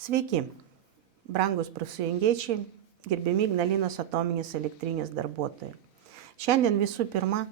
Sveiki, brangus prisijungiečiai, gerbiami Ignalinos atominės elektrinės darbuotojai. Šiandien visų pirma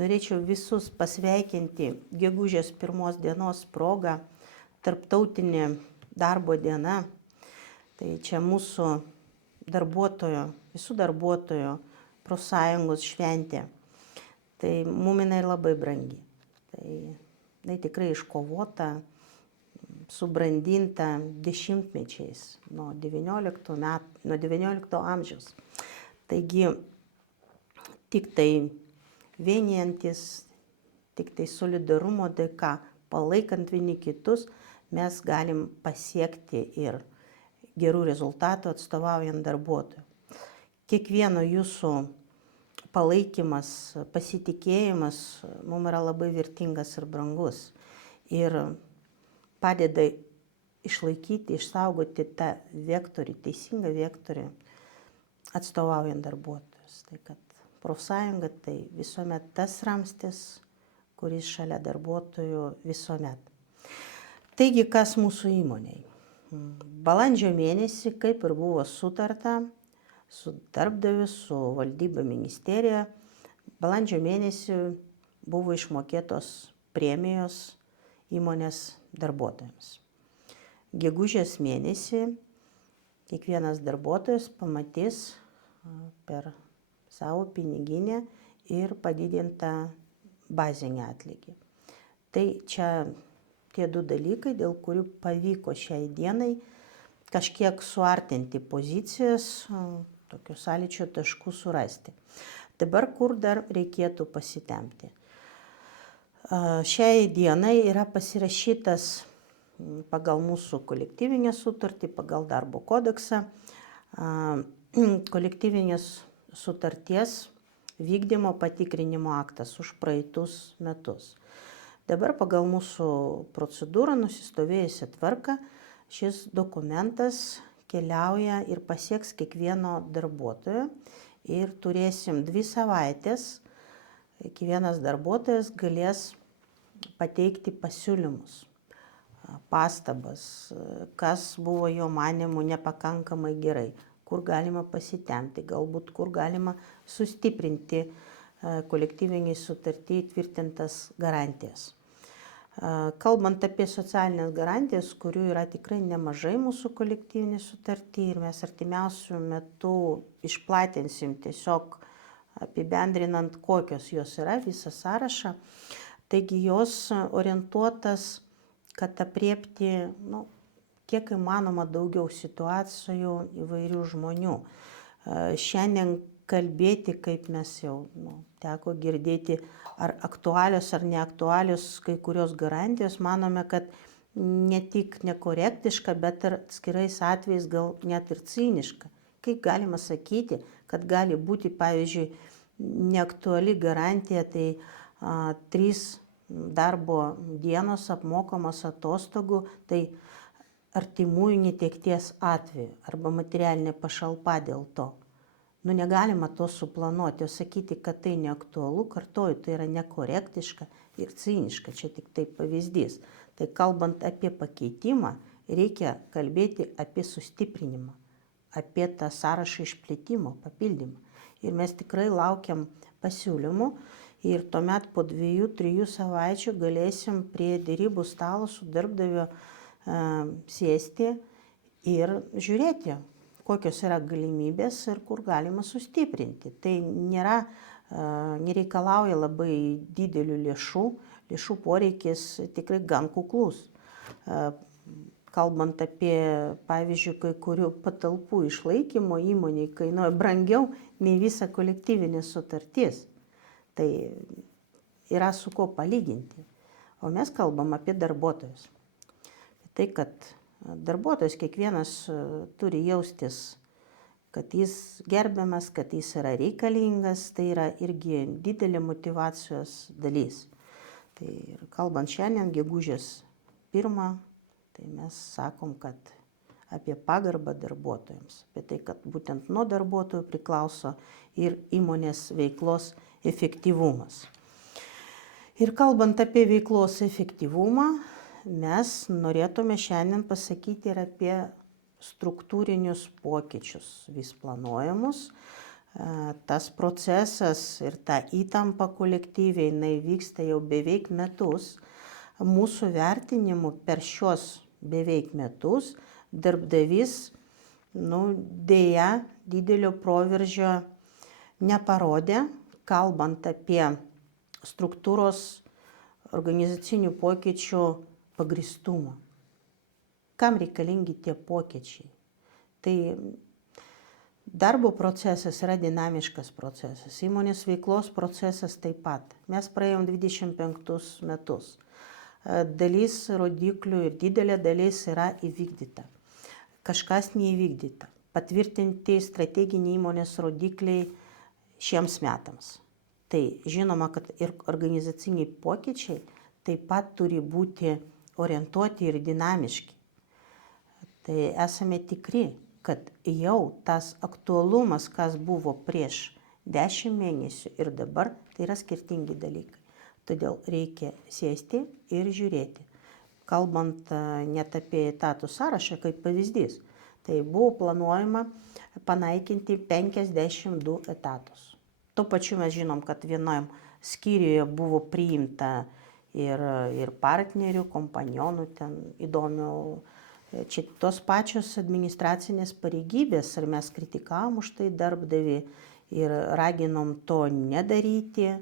norėčiau visus pasveikinti gegužės 1 dienos proga, tarptautinė darbo diena. Tai čia mūsų visų darbuotojų profsąjungos šventė. Tai mum jinai labai brangi. Tai tikrai iškovota, subrandinta dešimtmečiais nuo 19 amžiaus. Taigi tik tai vienijantis, tik tai solidarumo dėka, palaikant vieni kitus, mes galim pasiekti ir gerų rezultatų atstovaujant darbuotojų. Kiekvieno jūsų palaikymas, pasitikėjimas mums yra labai vertingas ir brangus. Ir padeda išlaikyti, išsaugoti tą vektorių, teisingą vektorių atstovaujant darbuotojus. Tai kad profsąjunga tai visuomet tas ramstis, kuris šalia darbuotojų visuomet. Taigi, kas mūsų įmonėje? Balandžio mėnesį, kaip ir buvo sutarta su darbdaviu, su valdyba ministerija, balandžio mėnesį buvo išmokėtos premijos įmonės darbuotojams. Gegužės mėnesį kiekvienas darbuotojas pamatys per savo piniginę ir padidintą bazinį atlygį. Tai čia tie du dalykai, dėl kurių pavyko šiai dienai kažkiek suartinti pozicijas, tokių sąlyčio taškų surasti. Dabar kur dar reikėtų pasitempti? Šiai dienai yra pasirašytas pagal mūsų kolektyvinę sutartį, pagal darbo kodeksą, kolektyvinės sutarties vykdymo patikrinimo aktas už praeitus metus. Dabar pagal mūsų procedūrą nusistovėjusią tvarką šis dokumentas keliauja ir pasieks kiekvieno darbuotojo ir turėsim 2 savaitės. Kiekvienas darbuotojas galės pateikti pasiūlymus, pastabas, kas buvo jo manymu nepakankamai gerai, kur galima pasitempti, galbūt kur galima sustiprinti kolektyviniai sutartį įtvirtintas garantijas. Kalbant apie socialinės garantijas, kurių yra tikrai nemažai mūsų kolektyvinė sutartį ir mes artimiausių metų išplatinsim tiesiog apibendrinant, kokios jos yra, visą sąrašą. Taigi jos orientuotas, kad apriepti kiek įmanoma daugiau situacijų įvairių žmonių. Šiandien kalbėti, kaip mes jau teko girdėti, ar aktualios ar neaktualios kai kurios garantijos, manome, kad ne tik nekorektiška, bet ir atskirais atvejais gal net ir ciniška. Kaip galima sakyti, kad gali būti, pavyzdžiui, neaktuali garantija, tai 3 darbo dienos apmokamos atostogų, tai artimųjų netekties atveju arba materialinė pašalpa dėl to. Negalima to suplanuoti, o sakyti, kad tai neaktualu, kartoju, tai yra nekorektiška ir ciniška, čia tik tai pavyzdys. Tai kalbant apie pakeitimą, reikia kalbėti apie sustiprinimą, apie tą sąrašą išplėtimo, papildymą. Ir mes tikrai laukiam pasiūlymų ir tuomet po 2-3 savaičių galėsim prie derybų stalo su darbdaviu sėsti ir žiūrėti, kokios yra galimybės ir kur galima sustiprinti. Tai nereikalauja labai didelių lėšų poreikis tikrai gan kuklus. Kalbant apie, pavyzdžiui, kai kurių patalpų išlaikymo įmonėje kainuoja brangiau nei visa kolektyvinė sutartis. Tai yra su ko palyginti. O mes kalbam apie darbuotojus. Tai, kad darbuotojas kiekvienas turi jaustis, kad jis gerbiamas, kad jis yra reikalingas, tai yra irgi didelė motyvacijos dalis. Tai kalbant šiandien, gegužės 1, tai mes sakom, kad apie pagarbą darbuotojams, apie tai, kad būtent nuo darbuotojų priklauso ir įmonės veiklos efektyvumas. Ir kalbant apie veiklos efektyvumą, mes norėtume šiandien pasakyti ir apie struktūrinius pokyčius vis planuojamus. Tas procesas ir ta įtampa kolektyviai, jinai vyksta jau beveik metus. Mūsų vertinimu per šios beveik metus darbdavys, dėja, didelio proveržio neparodė, kalbant apie struktūros organizacinių pokyčių pagrįstumą. Kam reikalingi tie pokyčiai? Tai darbo procesas yra dinamiškas procesas, įmonės veiklos procesas taip pat. Mes praėjom 25 metus. Dalis rodiklių ir didelė dalis yra įvykdyta. Kažkas neįvykdyta. Patvirtinti strateginiai įmonės rodikliai šiems metams. Tai žinoma, kad ir organizaciniai pokyčiai taip pat turi būti orientuoti ir dinamiški. Tai esame tikri, kad jau tas aktualumas, kas buvo prieš 10 mėnesių ir dabar, tai yra skirtingi dalykai. Todėl reikia sėsti ir žiūrėti. Kalbant net apie etatų sąrašą kaip pavyzdys, tai buvo planuojama panaikinti 52 etatus. Tuo pačiu mes žinom, kad vienam skyriuje buvo priimta ir partnerių, kompanionų, ten įdomių. Čia tos pačios administracinės pareigybės, ar mes kritikavom už tai darbdavį ir raginom to nedaryti,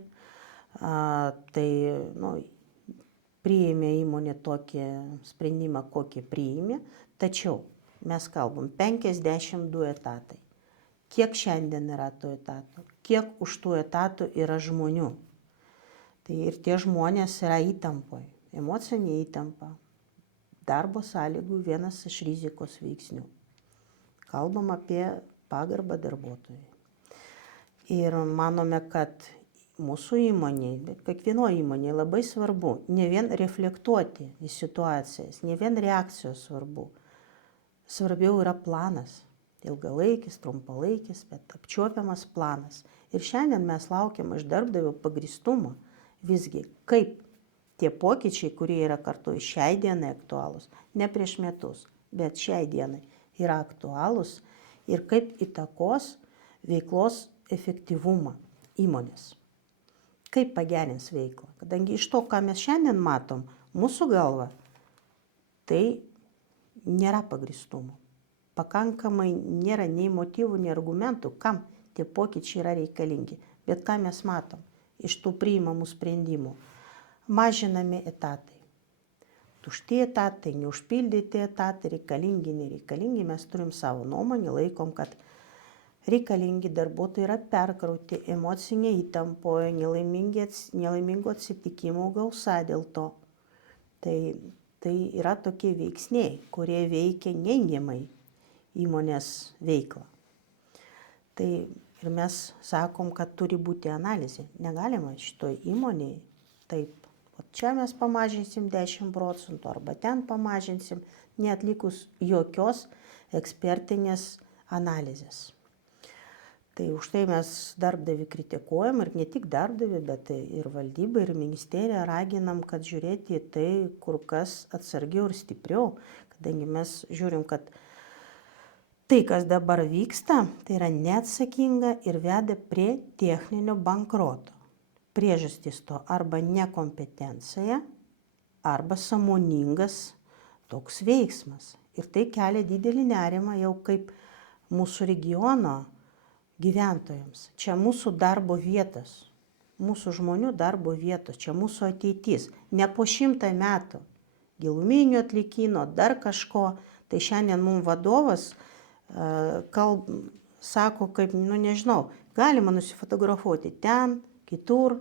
tai priėmė įmonė tokį sprendimą, kokį priėmė, tačiau mes kalbam 52 etatai. Kiek šiandien yra tų etatų, kiek už tų etatų yra žmonių. Tai ir tie žmonės yra įtampoje, emocinė įtampa. Darbo sąlygų vienas iš rizikos veiksnių. Kalbam apie pagarbą darbuotojui. Ir manome, kad mūsų įmonėje, bet kiekvienoje įmonėje labai svarbu ne vien reflektuoti į situacijas, ne vien reakcijos svarbu. Svarbiau yra planas. Ilgalaikis, trumpalaikis, bet apčiuopiamas planas. Ir šiandien mes laukiam iš darbdavio pagrįstumo visgi, kaip tie pokyčiai, kurie yra kartu šiai dienai aktualūs, ne prieš metus, bet šiai dienai yra aktualūs ir kaip įtakos veiklos efektyvumą įmonės. Kaip pagerins veiklą. Kadangi iš to, ką mes šiandien matom, mūsų galva, tai nėra pagrįstumo. Pakankamai nėra nei motyvų, nei argumentų, kam tie pokyčiai yra reikalingi. Bet ką mes matom iš tų priimamų sprendimų? Mažinami etatai. Tušti etatai, neužpildyti etatai, reikalingi, nereikalingi. Mes turim savo nuomonę, laikom, kad reikalingi darbuotojai yra perkrauti, emocinė įtampoje, nelaimingų atsitikimų gausa dėl to. Tai yra tokie veiksniai, kurie veikia neigiamai įmonės veiklą. Tai ir mes sakom, kad turi būti analizė. Negalima šitoj įmonėje taip. O čia mes pamažinsim 10% arba ten pamažinsim, neatlikus jokios ekspertinės analizės. Tai už tai mes darbdavį kritikuojam ir ne tik darbdavį, bet ir valdybą, ir ministeriją raginam, kad žiūrėti į tai kur kas atsargiau ir stipriau, kadangi mes žiūrim, kad tai, kas dabar vyksta, tai yra neatsakinga ir veda prie techninio bankroto. Priežastys to arba nekompetencija, arba sąmoningas toks veiksmas. Ir tai kelia didelį nerimą jau kaip mūsų regiono gyventojams. Čia mūsų darbo vietos, mūsų žmonių darbo vietos, čia mūsų ateitis. Ne po 100 metų giluminių atlikino, dar kažko. Tai šiandien mums vadovas sako, kaip, nežinau, galima nusifotografuoti ten, kitur,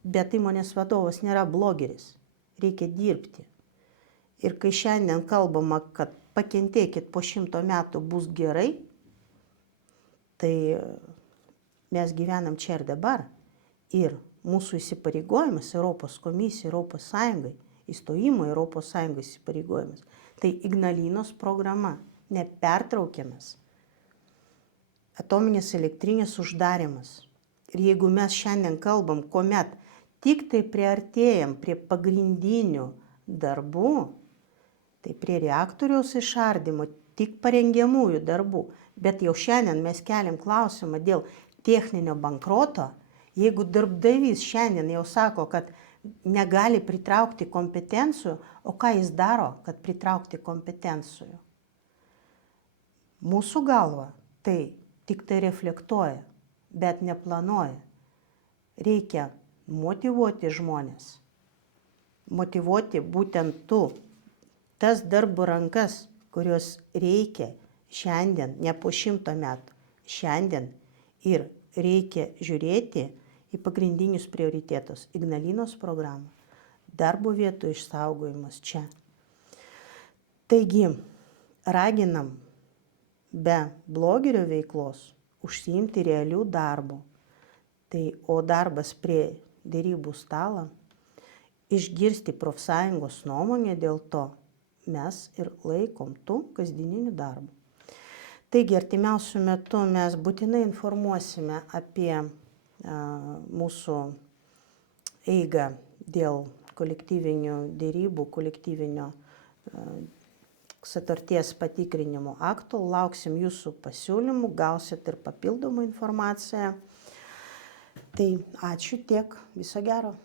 bet įmonės vadovas nėra blogeris, reikia dirbti. Ir kai šiandien kalbama, kad pakentėkit po 100 metų bus gerai, tai mes gyvenam čia ir dabar. Ir mūsų įsipareigojimas Europos komisijai, Europos Sąjungai, įstojimo Europos Sąjungos įsipareigojimas, tai Ignalinos programa, nepertraukiamas. Atominės elektrinės uždarimas. Ir jeigu mes šiandien kalbam, kuomet tik tai priartėjam prie pagrindinių darbų, tai prie reaktoriaus išardymo tik parengiamųjų darbų, bet jau šiandien mes keliam klausimą dėl techninio bankroto, jeigu darbdavys šiandien jau sako, kad negali pritraukti kompetencijų, o ką jis daro, kad pritraukti kompetencijų? Mūsų galva tai tik tai reflektuoja, bet neplanuoja. Reikia motyvuoti žmonės. Motyvuoti būtent tas darbo rankas, kurios reikia šiandien, ne po 100 metų, šiandien. Ir reikia žiūrėti į pagrindinius prioritetus. Ignalinos programą, darbo vietų išsaugojimas čia. Taigi, raginam be blogerio veiklos užsiimti realių darbų. Tai, o darbas prie derybų stalo, išgirsti profsąjungos nuomonę dėl to, mes ir laikom tų kasdieninių darbų. Taigi, artimiausiu metu mes būtinai informuosime apie mūsų eigą dėl kolektyvinių derybų, kolektyvinio sutarties patikrinimo akto. Lauksim jūsų pasiūlymų, gausit ir papildomą informaciją. Tai ačiū tiek, viso gero.